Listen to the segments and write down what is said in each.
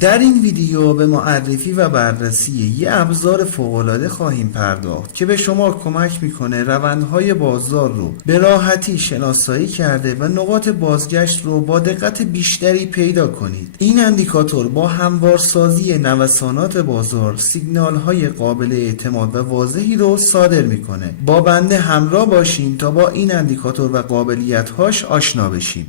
در این ویدیو به معرفی و بررسی یه ابزار فوق‌العاده خواهیم پرداخت که به شما کمک میکنه روندهای بازار رو به راحتی شناسایی کرده و نقاط بازگشت رو با دقت بیشتری پیدا کنید. این اندیکاتور با هموارسازی نوسانات بازار سیگنال‌های قابل اعتماد و واضحی رو صادر میکنه. با بنده همراه باشین تا با این اندیکاتور و قابلیت‌هاش آشنا بشیم.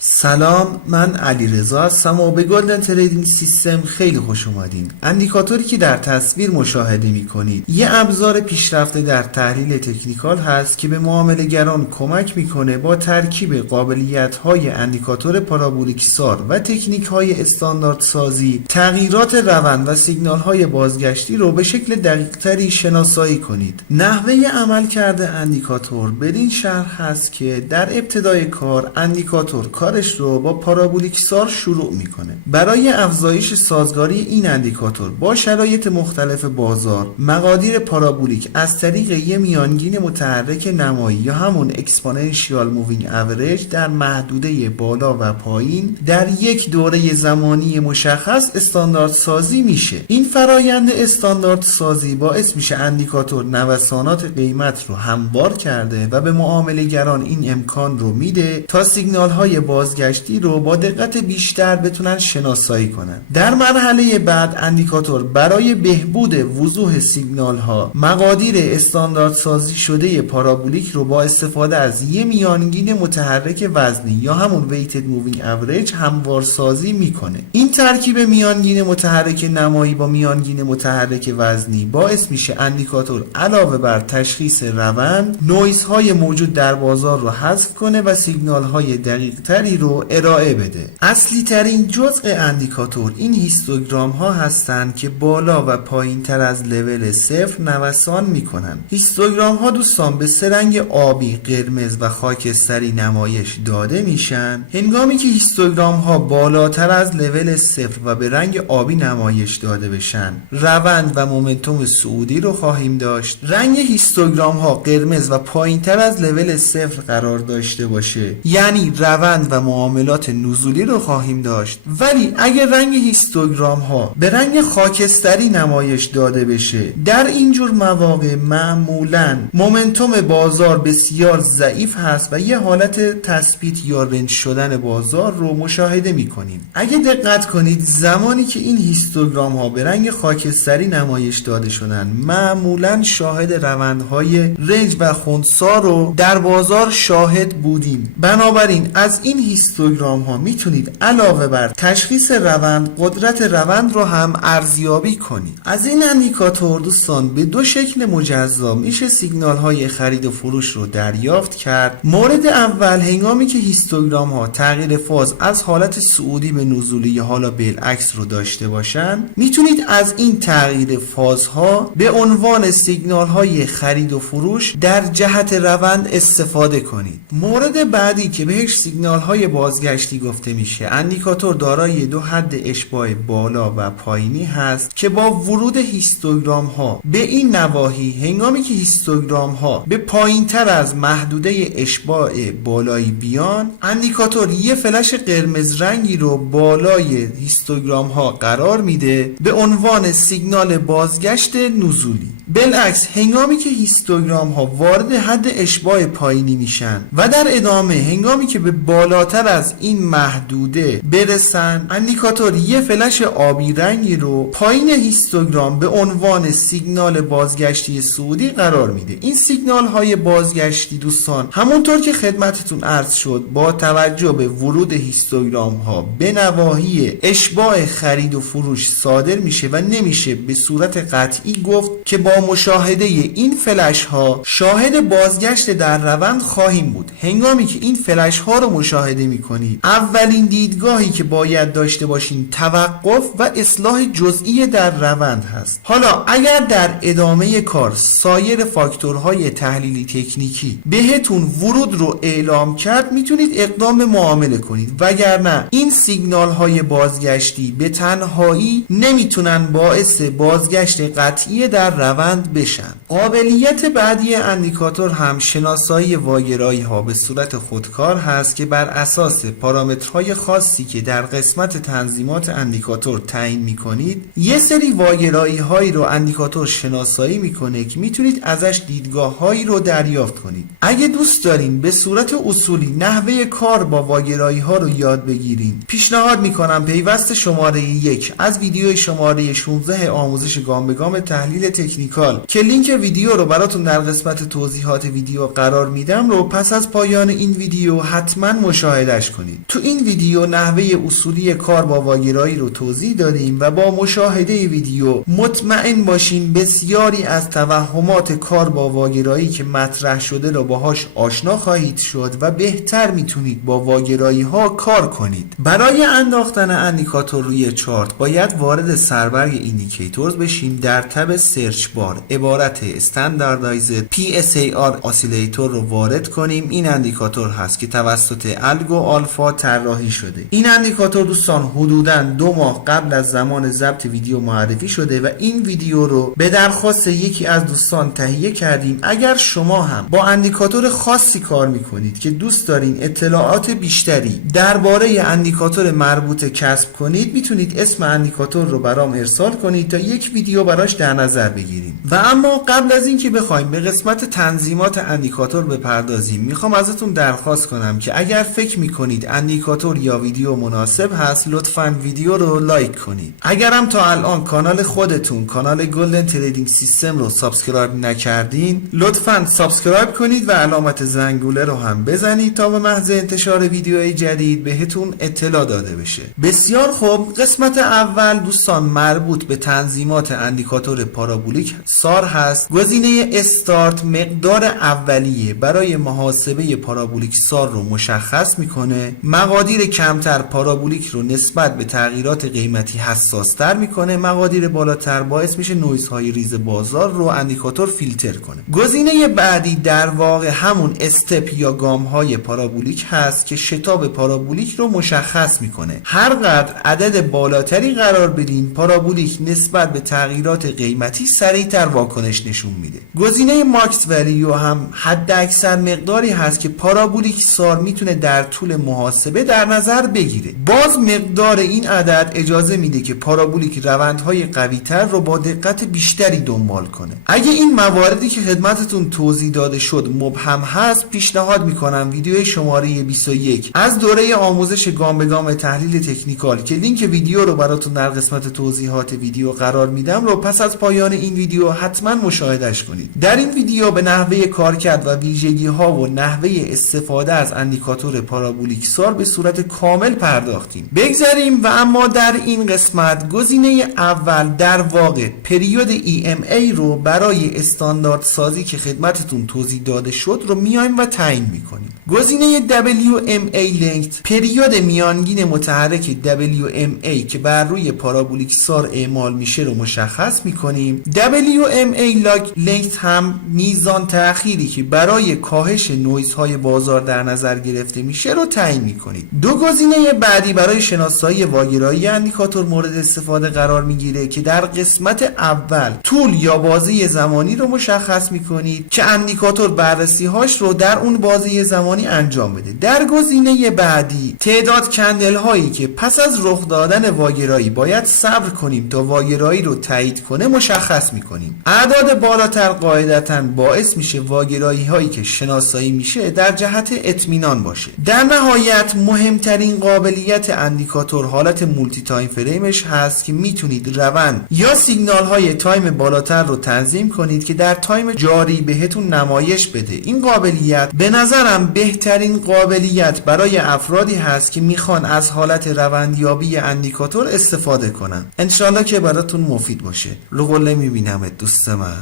سلام، من علیرضا هستم و به گلدن تریدینگ سیستم خیلی خوش اومدین. اندیکاتوری که در تصویر مشاهده میکنید یه ابزار پیشرفته در تحلیل تکنیکال هست که به معامله‌گران کمک میکنه با ترکیب قابلیت‌های اندیکاتور پارابولیکسار و تکنیک‌های استاندارد سازی تغییرات روند و سیگنال‌های بازگشتی رو به شکل دقیق‌تری شناسایی کنید. نحوه عملکرد اندیکاتور بدین شرح هست که در ابتدای کار اندیکاتور کارش رو با پارابولیکسار شروع میکنه. برای افزایش سازگاری این اندیکاتور با شرایط مختلف بازار، مقادیر پارابولیک از طریق یه میانگین متحرک نمایی یا همون اکسپوننشیال مووینگ اوریج در محدوده بالا و پایین در یک دوره زمانی مشخص استاندارد سازی میشه. این فرایند استاندارد سازی باعث میشه اندیکاتور نوسانات قیمت رو هموار کرده و به معامله‌گران این امکان رو میده تا سیگنال های بازگشتی رو با دقت بیشتر بتونن شناسایی کنن. در مرحله بعد اندیکاتور برای بهبود وضوح سیگنال ها مقادیر استاندارد سازی شده پارابولیک رو با استفاده از یه میانگین متحرک وزنی یا همون ویتد مووینگ اوریج هموار سازی میکنه. این ترکیب میانگین متحرک نمایی با میانگین متحرک وزنی باعث میشه اندیکاتور علاوه بر تشخیص روند، نویزهای موجود در بازار رو حذف کنه و سیگنال های دقیق تری رو ارائه بده. اصلی ترین جزء اندیکاتور این هیستوگرام ها هستند که بالا و پایین تر از لول صفر نوسان میکنن. هیستوگرام ها دوستان به سه رنگ آبی، قرمز و خاکستری نمایش داده میشن، هنگامی که هیستوگرام ها بالاتر از لول صفر و به رنگ آبی نمایش داده بشن روند و مومنتوم صعودی رو خواهیم داشت. رنگ هیستوگرام ها قرمز و پایین تر از لول صفر قرار داشته باشه یعنی روند و معاملات نزولی رو خواهیم داشت. ولی اگر رنگ هیستوگرام ها به رنگ خاکستری نمایش داده بشه در اینجور مواقع معمولا مومنتوم بازار بسیار ضعیف هست و یه حالت تثبیت یا رنج شدن بازار رو مشاهده میکنیم. اگه دقت کنید زمانی که این هیستوگرام ها به رنگ خاکستری نمایش داده شدن معمولا شاهد روندهای رنج و خنثی رو در بازار شاهد بودیم. بنابراین از این هیستوگرام ها میتونید علاوه بر تشخیص روند قدرت روند رو هم ارزیابی کنید. از این اندیکاتور دوستان به دو شکل مجزا میشه سیگنال های خرید و فروش رو دریافت کرد. مورد اول هنگامی که هیستوگرام ها تغییر فاز از حالت صعودی به نزولی یا حالا بالعکس رو داشته باشن میتونید از این تغییر فازها به عنوان سیگنال های خرید و فروش در جهت روند استفاده کنید. مورد بعدی که بهش سیگنال های بازگشتی گفته میشه اندیکاتور دارای دو حد اشباع بالا و پایینی هست که با ورود هیستوگرام ها به این نواحی هنگامی که هیستوگرام ها به پایین تر از محدوده اشباع بالایی بیان اندیکاتور یه فلش قرمز رنگی رو بالای هیستوگرام ها قرار میده به عنوان سیگنال بازگشت نزولی. بالعکس هنگامی که هیستوگرام ها وارد حد اشباع پایینی میشن و در ادامه هنگامی که به بالاتر از این محدوده برسن اندیکاتور یه فلش آبی رنگی رو پایین هیستوگرام به عنوان سیگنال بازگشتی صعودی قرار میده. این سیگنال های بازگشتی دوستان همونطور که خدمتتون عرض شد با توجه به ورود هیستوگرام ها به نواحی اشباع خرید و فروش صادر میشه و نمیشه به صورت قطعی گفت که با مشاهده این فلش ها شاهد بازگشت در روند خواهیم بود. هنگامی که این فلش ها رو مشاهده میکنید اولین دیدگاهی که باید داشته باشین توقف و اصلاح جزئی در روند هست. حالا اگر در ادامه کار سایر فاکتورهای تحلیلی تکنیکی بهتون ورود رو اعلام کرد میتونید اقدام معامله کنید، وگرنه این سیگنال های بازگشتی به تنهایی نمیتونن باعث بازگشت قطعی در روند بشن. قابلیت بعدی اندیکاتور هم شناسایی واگرایی ها به صورت خودکار هست که بر اساس پارامترهای خاصی که در قسمت تنظیمات اندیکاتور تعیین میکنید یه سری واگرایی هایی رو اندیکاتور شناسایی میکنه که میتونید ازش دیدگاه هایی رو دریافت کنید. اگه دوست دارین به صورت اصولی نحوه کار با واگرایی ها رو یاد بگیرین، پیشنهاد میکنم پیوست شماره 1 از ویدیو شماره 16 آموزش گام به گام تحلیل تکنیکال که لینک ویدیو رو براتون در قسمت توضیحات ویدیو قرار میدم رو پس از پایان این ویدیو حتما مشاهدهش کنید. تو این ویدیو نحوه اصولی کار با واگرایی رو توضیح دادیم و با مشاهده ویدیو مطمئن باشین بسیاری از توهمات کار با واگرایی که مطرح شده رو باهاش آشنا خواهید شد و بهتر میتونید با واگرایی ها کار کنید. برای انداختن اندیکاتور روی چارت باید وارد سربرگ ایندیکیتورز بشیم. در تب سرچ بار عبارت استانداردایزد PSAR اسیلیتور رو وارد کنیم. این اندیکاتور هست که توسط الگو آلفا طراحی شده. این اندیکاتور دوستان حدوداً 2 ماه قبل از زمان ضبط ویدیو معرفی شده و این ویدیو رو به درخواست یکی از دوستان تهیه کردیم. اگر شما هم با اندیکاتور خاصی کار میکنید که دوست دارین اطلاعات بیشتری درباره اندیکاتور مربوطه کسب کنید، میتونید اسم اندیکاتور رو برام ارسال کنید تا یک ویدیو براش در نظر بگیریم. و اما قبل از اینکه بخوایم به قسمت تنظیمات اندیکاتور بپردازیم، میخوام ازتون درخواست کنم که اگر فکر میکنید اندیکاتور یا ویدیو مناسب هست لطفاً ویدیو رو لایک کنید. اگرم تا الان کانال خودتون کانال گلدن تریدینگ سیستم رو سابسکرایب نکردین لطفاً سابسکرایب کنید و علامت زنگوله رو هم بزنید تا به محض انتشار ویدیوهای جدید بهتون اطلاع داده بشه. بسیار خوب، قسمت اول دوستان مربوط به تنظیمات اندیکاتور پارابولیک سار هست. گزینه استارت مقدار اولیه برای محاسبه پارابولیک سار رو مشخص میکنه. مقادیر کمتر پارابولیک رو نسبت به تغییرات قیمتی حساس تر میکنه. مقادیر بالاتر باعث میشه نویزهای ریز بازار رو اندیکاتور فیلتر کنه. گزینه بعدی در واقع همون استپ یا گام های پارابولیک هست که شتاب پارابولیک رو مشخص میکنه. هر قدر عدد بالاتری قرار بدین پارابولیک نسبت به تغییرات قیمتی سریعتر واکنش نشون میده. گزینه ماکس ولیو هم حد اکثر مقداری هست که پارابولیک سار میتونه در طول محاسبه در نظر بگیره. باز مقدار این عدد اجازه میده که پارابولیک روندهای قویتر رو با دقت بیشتری دنبال کنه. اگه این مواردی که خدمتتون توضیح داده شد مبهم هست، پیشنهاد میکنم ویدیو شماره 21 از دوره آموزش گام به گام تحلیل تکنیکال که لینک ویدیو رو براتون در قسمت توضیحات ویدیو قرار میدم رو پس از پایان این ویدیو حتما مشاهدهش کنید. در این ویدیو به نحوه کارکرد و ویژگی ها و نحوه استفاده از اندیکاتور پارابولیک سار به صورت کامل پرداختیم. بگذاریم و اما در این قسمت گزینه اول در واقع پریود EMA رو برای استاندارد سازی که خدمتتون توضیح داده شد رو میایم و تعیین میکنیم. گزینه WMA لنگت پریود میانگین متحرک WMA که بر روی پارابولیک سار اعمال میشه رو مشخص میکنیم. WMA لاگ لنگت هم میزان تأخیری که برای کاهش نویزهای بازار در نظر گرفته میشه رو تعیین میکنید. دو گزینه بعدی برای شناسایی واگرایی اندیکاتور مورد استفاده قرار میگیره که در قسمت اول طول یا بازه زمانی رو مشخص میکنید که اندیکاتور بررسی هاش رو در اون بازه زمانی انجام بده. در گزینه بعدی تعداد کندل هایی که پس از رخ دادن واگرایی باید صبر کنیم تا واگرایی رو تایید کنه مشخص میکنیم. اعداد بالاتر قاعدتاً باعث میشه واگرایی هایی که شناسایی میشه در جهت اطمینان باشه. در نهایت مهمترین قابلیت اندیکاتور حالت مولتی تایم فریمش هست که میتونید روند یا سیگنال های تایم بالاتر رو تنظیم کنید که در تایم جاری بهتون نمایش بده. این قابلیت به نظرم بهترین قابلیت برای افرادی هست که میخوان از حالت روندیابی اندیکاتور استفاده کنن. انشالله که براتون مفید باشه. رو قله میبینمت دوست من.